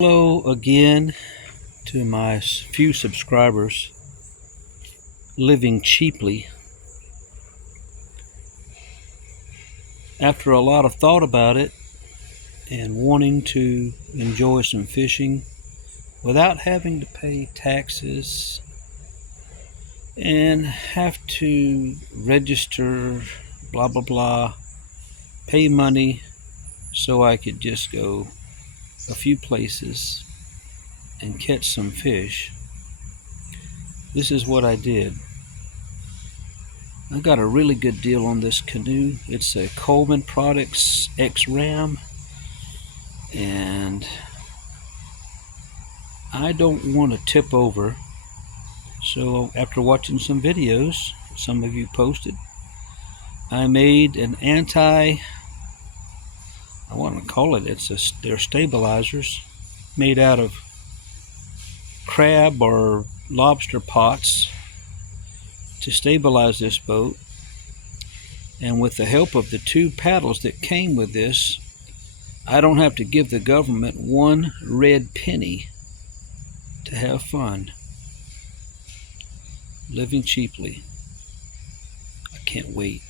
Hello again to my few subscribers living cheaply. After a lot of thought about it and wanting to enjoy some fishing without having to pay taxes and have to register, blah blah blah, pay money so I could just go a few places and catch some fish, this is what I did. I got a really good deal on this canoe. It's a Coleman Products X-Ram, and I don't want to tip over. So after watching some videos some of you posted, I made an I want to call it, they're stabilizers made out of crab or lobster pots to stabilize this boat. And with the help of the two paddles that came with this, I don't have to give the government one red penny to have fun. Living cheaply. I can't wait.